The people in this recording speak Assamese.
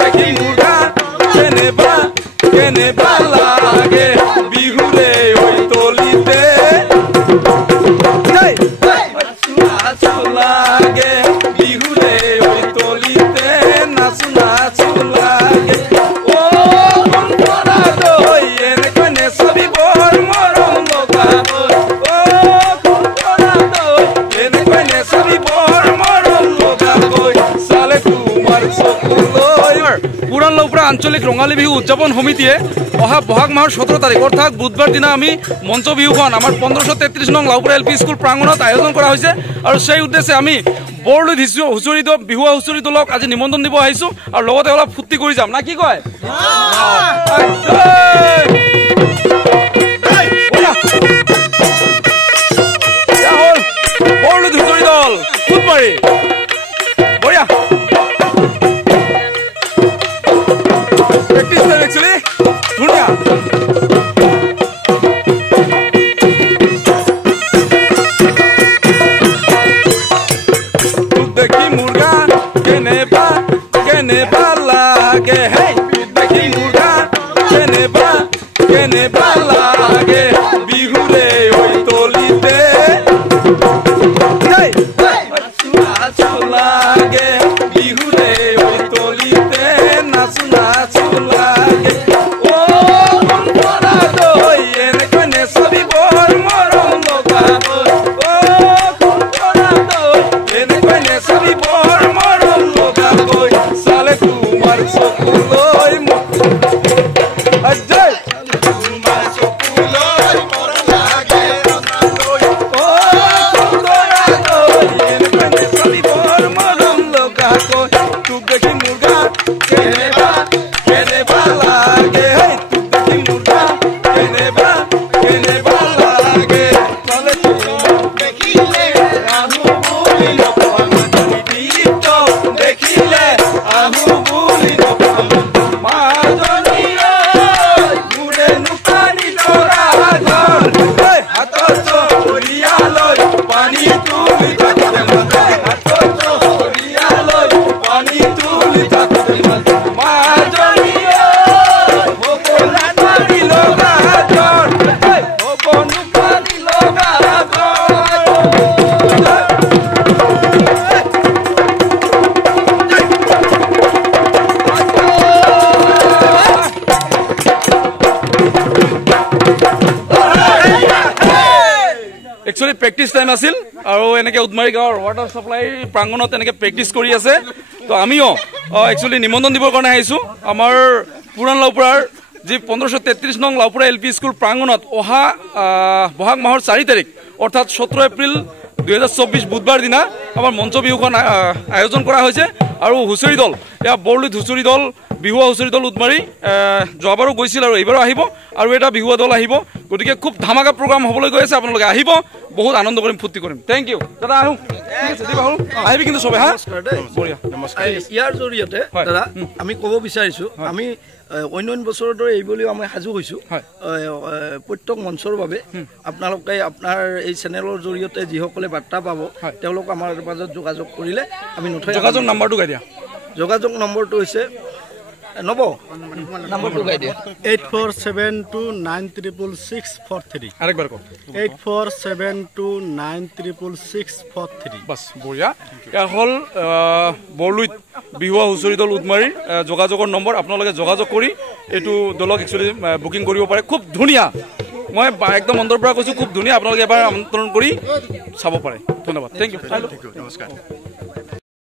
দেখি মুগা কেনে লাগে বিহুরে ওই তলিতে লাগে বিহুরে ওই তলিতে নাচু নাচু লাগে ও করা দই এনে কনে সবই বর মরম লগা ও করা দই এনে কনে সবই বর মরম লগা কই সালে তোমার চকুলই পুরান লৌপৰা আঞ্চলিক ৰঙালী বিহু উদযাপন সমিতিয়ে অহা বহাগ মাহৰ 17 তাৰিখ অৰ্থাৎ বুধবাৰ দিনা আমি মঞ্চ বিহুখন আমাৰ 1533 নং লাউপুৰা এলপি স্কুল প্ৰাংগণত আয়োজন কৰা হৈছে আৰু সেই উদ্দেশ্যে আমি বৰলুইত হুঁচৰি বিহুৱা হুঁচৰি দলক আজি নিমন্ত্ৰণ দিব আহিছো আৰু লগতে অলপ ফূৰ্তি কৰি যাম না কি কয় বৰলুইত হুঁচৰি দল ফুটমাৰি বঢ়িয়া practice time actually dhuniya tu dekhi murga kene ba lage hey dekhi murga kene ba lage bihure oi tolite hey nachu lage bihure oi tolite nachu nachu lage o kora doi ene kone sabi bor morom loga o kora doi ene kone sabi bor morom loga koi sale tumar sokuloi ajay tumar sokuloi mor lage ranaloi o kora doi ene kone sabi bor morom loga koi tu dekhi murga kene ba lage hey tu dekhi murga kene ba lage sale dekhile ahu buli no dito dekhile ahu buli no majoni mure nupani tora gol hey hator choriya loi pani tuli takte mate hator choriya loi pani tuli takte mate majoni bokona pani loga jor hey bokonu pani loga Actually practice time আছিল আৰু এনেকে উদমাৰী গাঁৱৰ ৱাটাৰ সাপ্লাই প্ৰাংগণত এনেকে প্ৰেক্টিচ কৰি আছে তো আমিও একচুয়ালি নিমন্ত্ৰণ দিবৰ কাৰণে আহিছো আমাৰ পুৰান লাউপুৰাৰ যি 1533 নং লাউপুৰা এলপি স্কুল প্ৰাংগণত অহা বহাগ মাহৰ 4 তাৰিখ অৰ্থাৎ 17 এপ্ৰিল 2024 বুধবাৰ দিনা আমাৰ মঞ্চ বিহুখন আয়োজন কৰা হৈছে আৰু হুঁচৰি দল এয়া বৰলুইত হুঁচৰি দল বিহুৱা হুঁচৰি দল উদমাৰী যোৱাবাৰো গৈছিল আৰু এইবাৰো আহিব আৰু এটা বিহুৱা দল আহিব গতিকে খুব ধামাকা প্ৰগ্ৰাম হ'বলৈ গৈ আছে আপোনালোকে আহিব বহুত আনন্দ কৰিম ফূৰ্তি কৰিম থ্যাংক ইউ দাদা আহো ঠিক আছে দিবা হল আহিবি কিন্তু সবে হা বঢ়িয়া নমস্কাৰ ইয়াৰ জৰিয়তে দাদা আমি ক'ব বিচাৰিছো আমি অন্যান্য বছৰৰ দৰে এই বুলি আমি সাজু হৈছো প্ৰত্যেক মঞ্চৰ বাবে আপোনালোকে আপোনাৰ এই চেনেলৰ জৰিয়তে যিসকলে বাৰ্তা পাব তেওঁলোক আমাৰ মাজত যোগাযোগ কৰিলে আমি নথৈ যোগাযোগ নম্বৰটো গাই দিয়া যোগাযোগ নম্বৰটো হৈছে নব নম্বৰটো গাই দিয়া 8472966643 আৰেকবাৰ কও 8472966643 বাস বঢ়িয়া ইয়া হল বৰলুইত বিহুৱা হুঁচৰি দল উদমাৰীৰ যোগাযোগৰ নম্বৰ আপোনালোকে যোগাযোগ কৰি এইটো দলক একচুয়ালি বুকিং কৰিব পাৰে খুব ধুনীয়া মই একদম অন্তৰৰ পৰা কৈছো খুব ধুনীয়া আপোনালোকে এবাৰ আমন্ত্ৰণ কৰি চাব পাৰে ধন্যবাদ থ্যাংক ইউ নমস্কাৰ